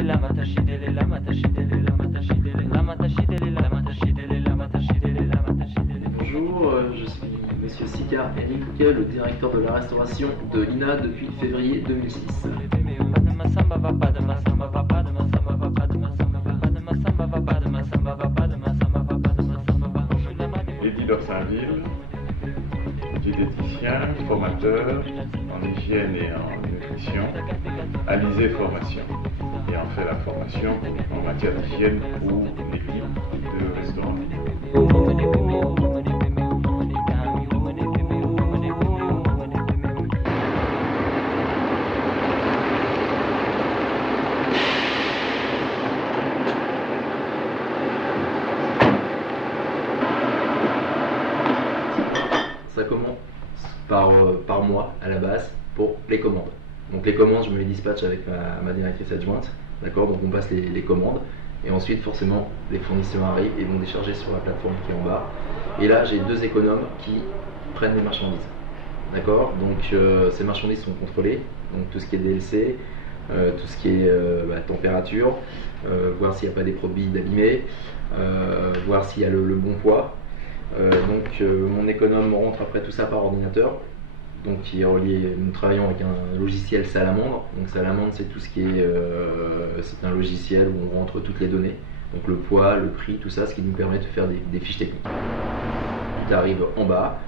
Bonjour, je suis Monsieur Sicard Eric, le directeur de la restauration de l'INA depuis février 2006. Eddy Dorsainville, diététicien, formateur en hygiène et en nutrition, à l'ISE Formation, et en fait la formation en matière d'hygiène pour l'équipe de restaurant. Ça commence par mois à la base pour les commandes. Donc les commandes, je me les dispatche avec ma directrice adjointe, d'accord. Donc on passe les commandes et ensuite forcément les fournisseurs arrivent et vont décharger sur la plateforme qui est en bas. Et là j'ai deux économes qui prennent les marchandises, d'accord. Donc ces marchandises sont contrôlées, donc tout ce qui est DLC, tout ce qui est température, voir s'il n'y a pas des produits d'abîmés, voir s'il y a le bon poids. Mon économe rentre après tout ça par ordinateur, donc qui est relié. Nous travaillons avec un logiciel Salamandre. Donc Salamandre, c'est tout ce qui est, c'est un logiciel où on rentre toutes les données, donc le poids, le prix, tout ça, ce qui nous permet de faire des fiches techniques. Tu arrives en bas,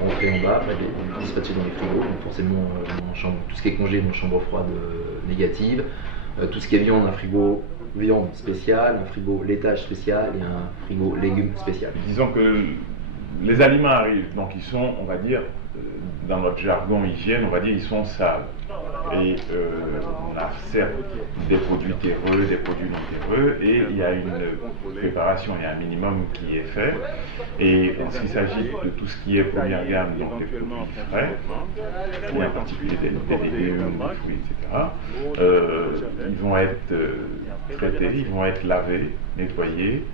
rentrer en bas, dispatcher dans les frigos. Donc forcément, tout ce qui est congé, mon chambre froide négative, tout ce qui est viande, un frigo viande spéciale, un frigo laitage spécial et un frigo légumes spécial. Disons que les aliments arrivent, donc ils sont, on va dire, dans notre jargon hygiène, on va dire ils sont sales. Et on a certes des produits terreux, des produits non terreux, et il y a une préparation, il y a un minimum qui est fait. Et en ce qui s'agit de tout ce qui est première gamme, donc les produits frais, et en particulier des légumes, des fruits, etc., ils vont être traités, ils vont être lavés, nettoyés,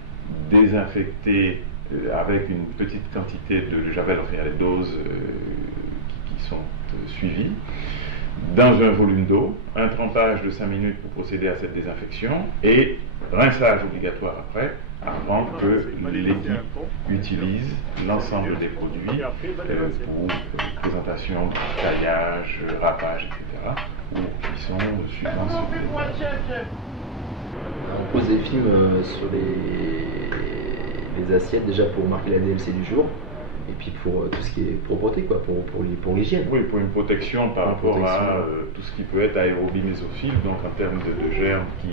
désinfectés avec une petite quantité de javel, enfin il y a les doses qui sont suivies, dans un volume d'eau, un trempage de 5 minutes pour procéder à cette désinfection et rinçage obligatoire après, avant que l'équipe utilise l'ensemble des produits pour présentation, taillage, râpage, etc., ou cuisson suivant ce. On pose des films sur les assiettes déjà pour marquer la DLC du jour. Et puis pour tout ce qui est propreté, quoi, pour l'hygiène. Oui, pour une protection par rapport à tout ce qui peut être aérobie mésophile, donc en termes de germes qui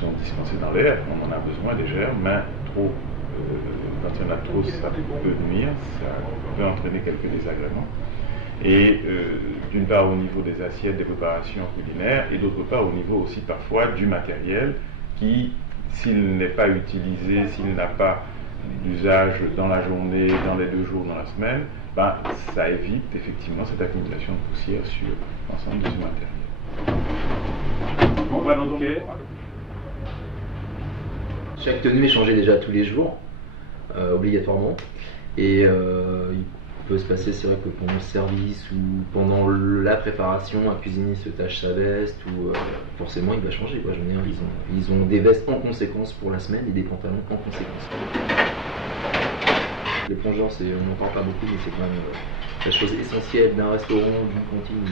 sont dispensés dans l'air. On en a besoin des germes, mais trop, quand il y en a trop, ça peut nuire, ça peut entraîner quelques désagréments. Et d'une part au niveau des assiettes, des préparations culinaires, et d'autre part au niveau aussi parfois du matériel qui, s'il n'est pas utilisé, s'il n'a pas d'usage dans la journée, dans les 2 jours, dans la semaine, ça évite effectivement cette accumulation de poussière sur l'ensemble de ce matériel. On va donc. Chaque tenue est changée déjà tous les jours, obligatoirement. Et il peut se passer, c'est vrai que pendant le service ou pendant la préparation, un cuisinier se tâche sa veste ou forcément il va changer. J'en ai un, ils ont des vestes en conséquence pour la semaine et des pantalons en conséquence. Les plongeurs, on n'en parle pas beaucoup, mais c'est quand même la chose essentielle d'un restaurant, d'une cantine.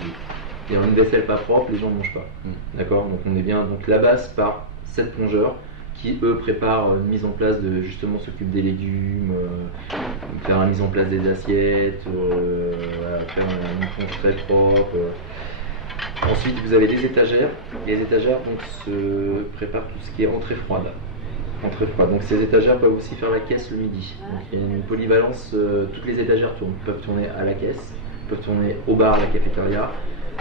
Il y a une vaisselle pas propre, les gens ne mangent pas. D'accord. Donc on est bien. Donc la base par 7 plongeurs qui eux préparent une mise en place de, justement, s'occupent des légumes, faire la mise en place des assiettes, faire une plonge très propre. Ensuite vous avez des étagères. Les étagères donc se préparent tout ce qui est entrée froide. Donc ces étagères peuvent aussi faire la caisse le midi. Donc il y a une polyvalence, toutes les étagères peuvent tourner à la caisse, peuvent tourner au bar, à la cafétéria,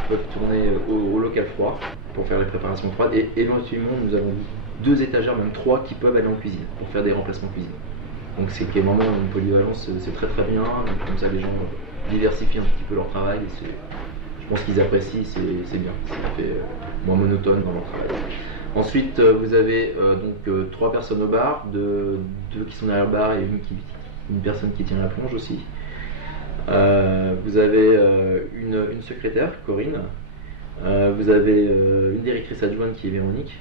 peuvent tourner au local froid pour faire les préparations froides. Et éventuellement nous avons 2 étagères, même 3, qui peuvent aller en cuisine pour faire des remplacements cuisine. Donc c'est vraiment une polyvalence, c'est très très bien. Donc comme ça les gens diversifient un petit peu leur travail et je pense qu'ils apprécient, c'est bien, ça fait moins monotone dans leur travail. Ensuite, vous avez 3 personnes au bar, 2 qui sont derrière le bar et une personne qui tient la plonge aussi. Vous avez une secrétaire, Corinne. Vous avez une directrice adjointe qui est Véronique.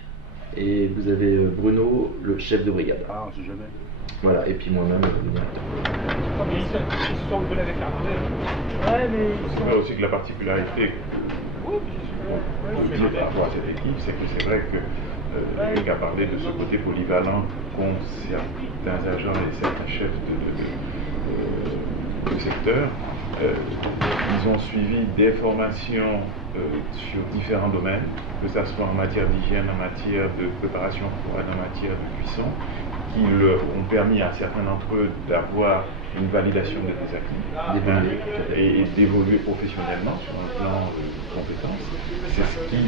Et vous avez Bruno, le chef de brigade. Ah, on sait jamais. Voilà, et puis moi-même, le directeur. Vous l'avez fait arranger. Ouais, mais. C'est vrai aussi que la particularité dire par rapport à cette équipe, c'est que c'est vrai que Eric a parlé de ce côté polyvalent qu'ont certains agents et certains chefs de secteur. Ils ont suivi des formations sur différents domaines, que ce soit en matière d'hygiène, en matière de préparation froide, en matière de cuisson, qui ont permis à certains d'entre eux d'avoir une validation de des acquis et d'évoluer professionnellement sur un plan de compétences. C'est ce qui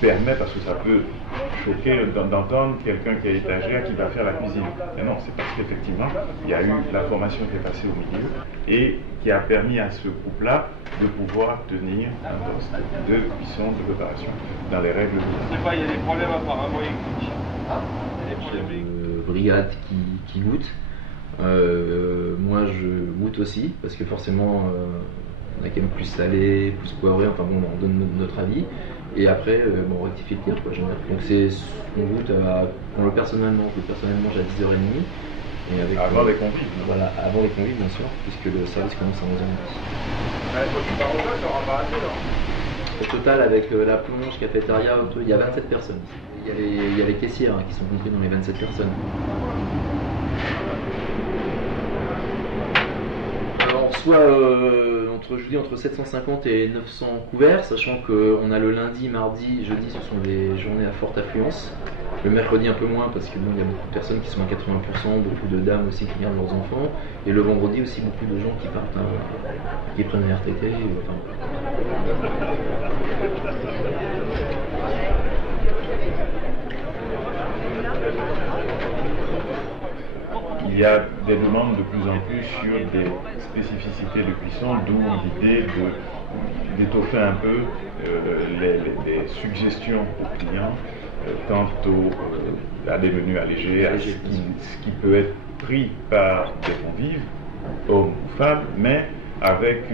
permet, parce que ça peut choquer d'entendre quelqu'un qui est étagère qui va faire la cuisine. Mais non, c'est parce qu'effectivement, il y a eu la formation qui est passée au milieu et qui a permis à ce groupe-là de pouvoir tenir un poste de cuisson, de préparation dans les règles. Je sais pas, il y a des problèmes apparemment. Brigade qui goûte. Moi je goûte aussi parce que forcément on a quand même plus salé, plus poivré, enfin bon on donne notre avis et après bon, on rectifie le tir quoi. Donc c'est on goûte on le personnellement mange à 10h30 et avec, avant les convives. Voilà, avant les convives bien sûr, puisque le service commence à 11h30. Au total avec la plonge, cafétéria, il y a 27 personnes. Il y a les caissières qui sont compris dans les 27 personnes. Alors, soit entre 750 et 900 couverts, sachant qu'on a le lundi, mardi, jeudi, ce sont des journées à forte affluence. Le mercredi un peu moins parce que bon, il y a beaucoup de personnes qui sont à 80%, beaucoup de dames aussi qui gardent leurs enfants. Et le vendredi aussi beaucoup de gens qui partent, qui prennent un RTT. Il y a des demandes de plus en plus sur des spécificités de cuisson, d'où l'idée d'étoffer un peu les suggestions aux clients quant à des menus allégés, à ce qui peut être pris par des convives, hommes ou femmes, mais avec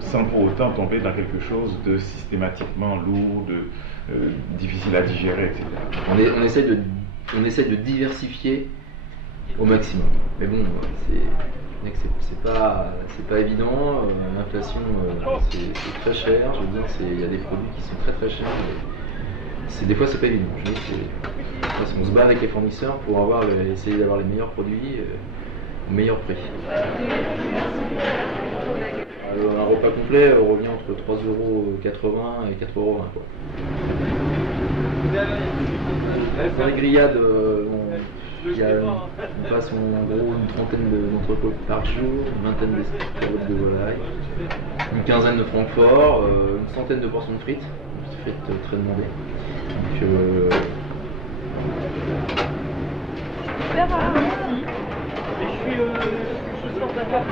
sans pour autant tomber dans quelque chose de systématiquement lourd, difficile à digérer, etc. On essaie de diversifier au maximum. Mais bon, c'est pas évident. L'inflation, c'est très cher. Je veux dire, il y a des produits qui sont très très chers. Des fois, c'est pas évident. On se bat avec les fournisseurs pour essayer d'avoir les meilleurs produits au meilleur prix. Un repas complet revient entre 3,80 € et 4,20 €. Pour les grillades, on passe en gros une trentaine d'entrecôtes par jour, une vingtaine d'escalopes de volaille, une quinzaine de francfort, une centaine de portions de frites, très demandées. Donc, Je sors d'accord.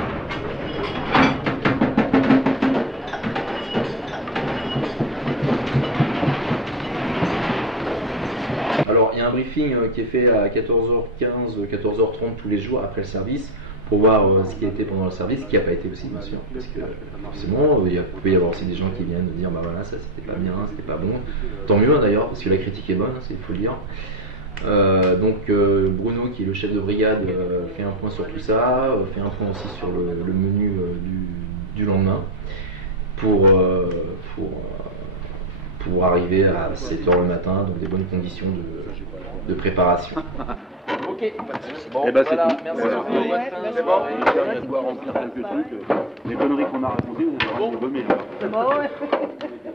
Alors, il y a un briefing qui est fait à 14h15, 14h30 tous les jours après le service pour voir ce qui a été pendant le service, ce qui n'a pas été aussi, bien sûr. Parce que forcément, il peut y avoir aussi des gens qui viennent dire bah voilà, ça c'était pas bien, c'était pas bon. Tant mieux d'ailleurs, parce que la critique est bonne, il faut le dire. Donc, Bruno, qui est le chef de brigade, fait un point sur tout ça, fait un point aussi sur le menu du lendemain pour arriver à 7h le matin dans des bonnes conditions de préparation. Ok, bon, ben, c'est voilà, tout. merci Voilà. beaucoup. C'est bon, on va pouvoir remplir quelques trucs. Les conneries qu'on a racontées, vous allez vomir. Bon, ouais.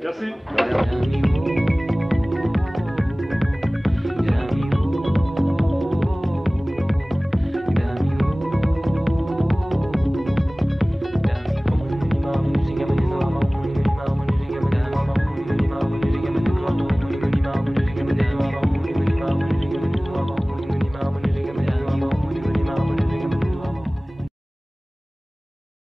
Merci. Merci.